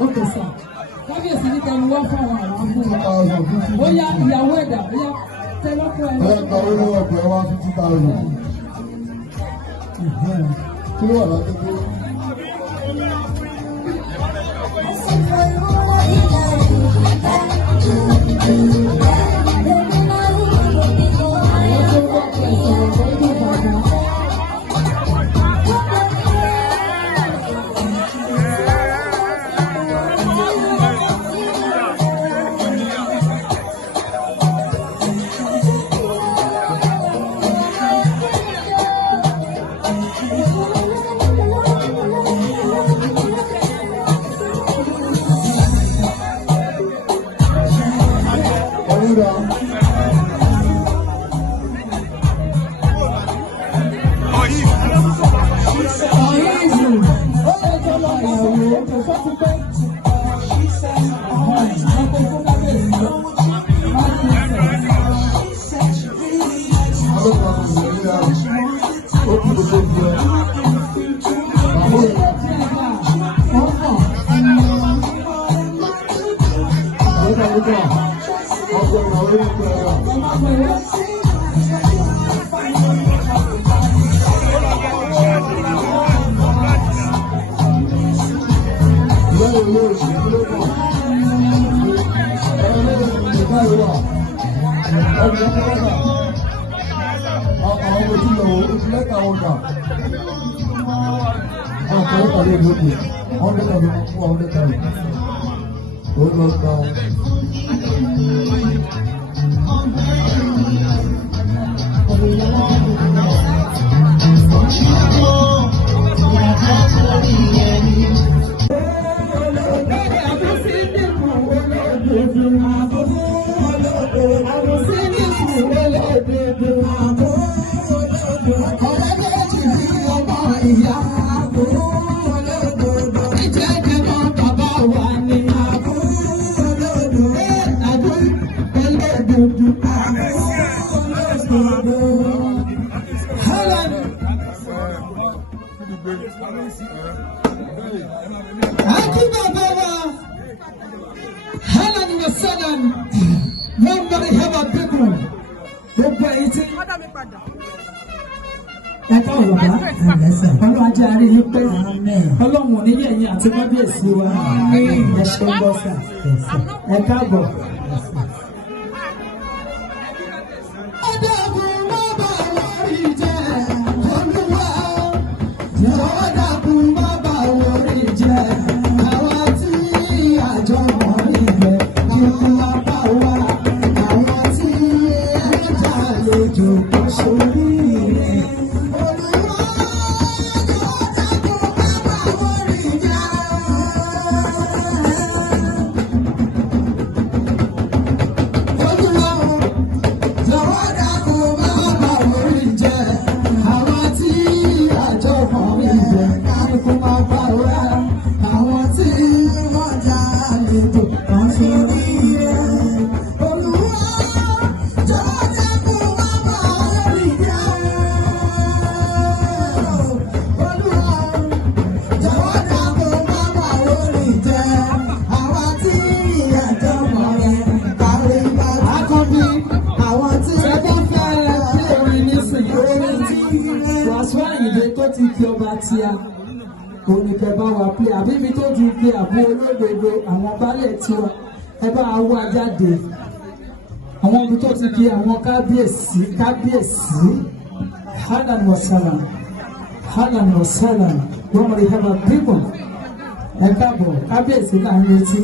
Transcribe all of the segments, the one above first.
Okay, sir. Kábíyèsí ní kẹ́mi wá fún àwọn fún un. Ó yá ìyàwó ẹ̀dá, ó yá tẹ́lọ́ fún ẹ. Ẹ gba owó ọ̀pẹ̀ wá 50,000. Kí ló wà láti dé? Ọlọ́run ò ní yẹ̀yìn àti kábíyèsí wa ẹ ṣe ń bọ́ sà ẹ káàbọ̀. Oníkẹ́ bá wa pé àbí ibi tó ti gbé àbú olódodo àwọn baálẹ̀ tiwa ẹ bá wá jáde àwọn ibi tó ti gbé àwọn kábíyèsí hanan wasala wọ́n mọ̀ ìhẹ́bà bíbọ̀ ẹ káàbọ̀ kábíyèsí náà ń retí.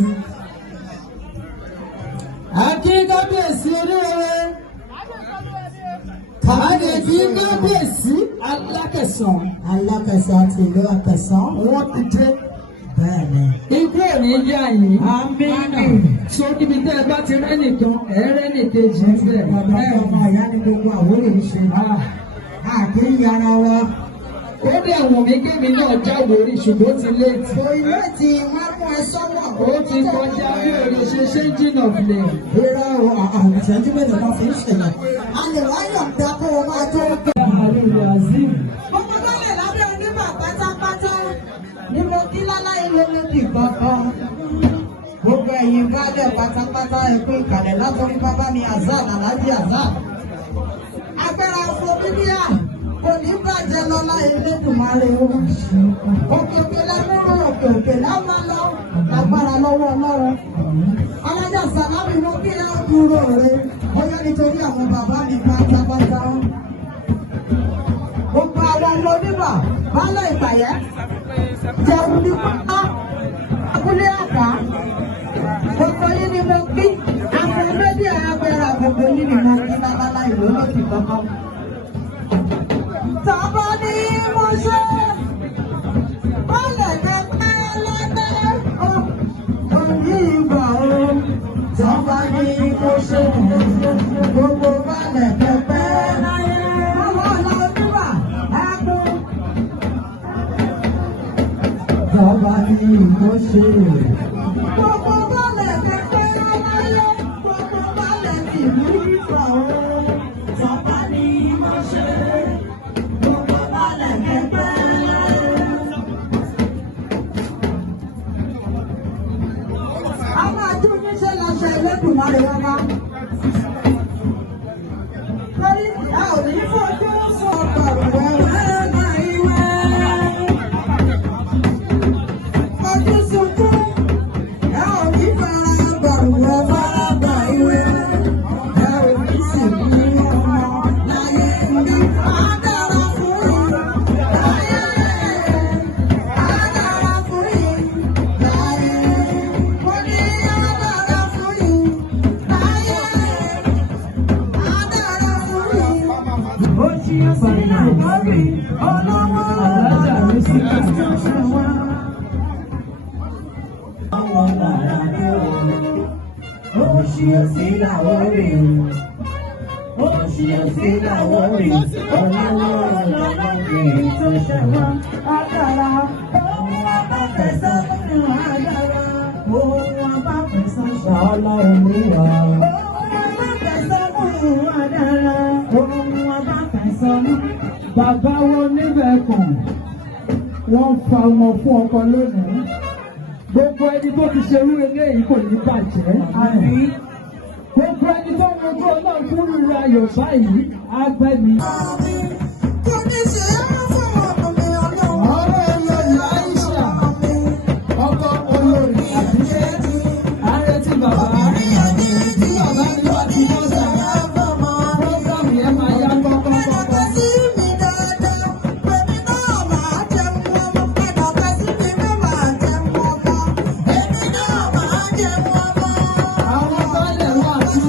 Àkí kábíyèsí olóore kàbíyèsí kábíyèsí alákẹ̀sán ti ìlú Akẹ̀sán wọ́n ti dé. Bẹ́ẹ̀ni. Ikú ò ní yá yín. Àmín. So níbi tẹ́ ẹ bá ti rẹ́ nìkan, ẹ rẹ́ nìkejì bẹ́ẹ̀. Bàbá ọmọ ìyá ni gbogbo àwòrán ń ṣe. àkéyí ara wa. Ó dẹ̀ wọ̀n mí kémi náà jáwé orí ṣùgbọ́n ti léètì. Kò ilé tí wọ́n mú ẹ sọ́wọ́. Ó ti kọjá bí orí ṣe ṣe jìnnà filẹ̀. Ìrọ̀ àwọn ìṣẹ́jú mélòó kan fi ń ṣẹlẹ̀. A lè wáyọ̀ dá kó o máa tó gbé. Àlejò Azeem. Gbogbo bọ́lẹ̀ lábẹ́ onímọ̀ pátápátá ni mo kí láláyé lólódì kankan. Gbogbo ẹ̀yin bálẹ̀ pátápátá ẹ̀kú ìkàlẹ̀ látọ̀rí bàbá mi Azan Alhaji Azan. Agbára fún bíbíà kò ní bàjẹ́ lọ́lá Elédùmarè o. Òkè òkè lẹ́múrò òkè òkè láwọn lọ lágbára lọ́wọ́ Ọlọ́run. Alájà Sàlámì mo kí ẹ dúró rẹ. Ó yẹ nítorí àwọn bàbá mi pátápátá. Gbogbo àwọn ọmọ onígbà bálẹ̀ ìpàyẹ́. Jẹun ní pápá. Abúlé àká. Gbogbo yín ni mo kí. Àwọn méjì agbára gbogbo yín ni mo kí lálálá ìlú lókè kankan. Tàbá ní mo ṣe. Bálẹ̀ kẹ́kẹ́ lẹ́gbẹ́. Òní ìgbà o. Tàbá ní mo ṣe. Gbogbo bálẹ̀ kẹ́kẹ́. Tàbá ní mo ṣe. Gbogbo bálẹ̀ kẹ́kẹ́ láyé. Gbogbo bálẹ̀ ìlú ìgbà o. Tàbá ní mo ṣe. Gbogbo bálẹ̀ kẹ́kẹ́ láyé. A máa dún níṣẹ́ lọ́sẹ̀ Elédùmarè ọba. Torí a ò ní fojú sọ ọ̀pọ̀ rẹ̀ máa ìwé. Fojú sunkún, a ò ní fara gbọ̀rùwọ̀ fara gbà ìwé. A ò ní sì ní ọmọ láyé mi. Á dára fún yín láyé. Á dára fún yín láyé. Mo ní á dára fún yín láyé. Á dára fún yín. Ó ṣí sílẹ̀ lórí ọlọ́wọ́ Alájà mi sí ṣe wá. Àwọn bàrà ní òun. Ó ṣí sílẹ̀ lórí. Ó ṣí sílẹ̀ lórí ọlọ́wọ́ ọlọ́wọ́ tó ṣe wá. Agbára ohun abáfẹ́sọ́ nínú agbára. Ohun abáfẹ́sọ́ ṣàlá olúwa. Ohun abáfẹ́sọ́ nínú agbára. Ohun abáfẹ́sọ́ nínú. Bàbá wọn níbẹ̀ kàn. Wọ́n fa ọmọ fún ọkọ lónìí. Gbogbo ẹni tó ti ṣerú eléyìí kò ní bàjẹ́. Gbogbo ẹni tó ń mojú Ọlọ́run fún rírọ ayọ̀ báyìí á gbẹ́ni. Kò ní ṣe é fún ọkùnrin ọlọ́run. Ọ̀rọ̀ olórí Aisha, ọkọ olórí Àbíké, àrètí bàbá. Tí bàbá ní wá ti lọ́sà, prógámù yẹn máa yá kọ́kọ́kọ́kọ́. Àwọn baálẹ̀ wà tí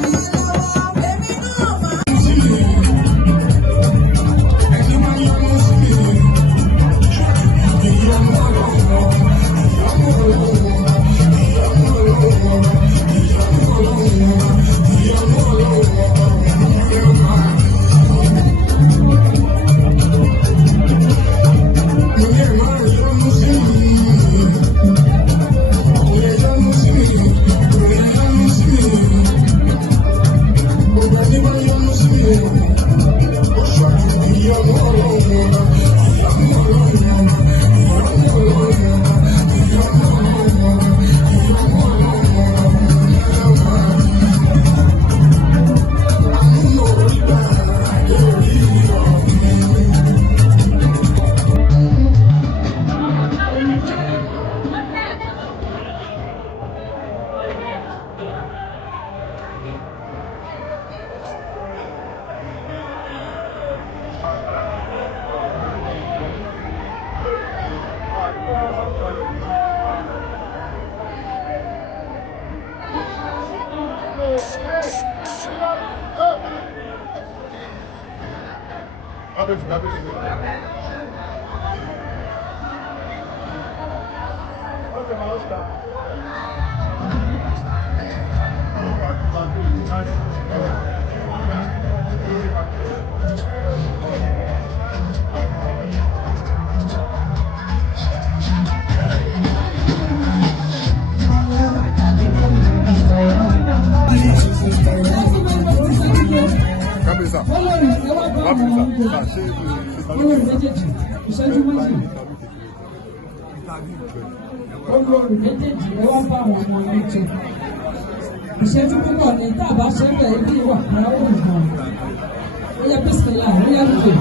àwọn ọmọ oúnjẹ olórí méjèèjì ìṣẹ́jú méjì olórí méjèèjì ẹ wá bá àwọn ọmọ oúnjẹ ìṣẹ́jú púpọ̀ ní tábà ṣẹ́fẹ̀ ibi ìwà ìyàwó nìkan ó yẹ pèsè láàrin ó yẹ lóde.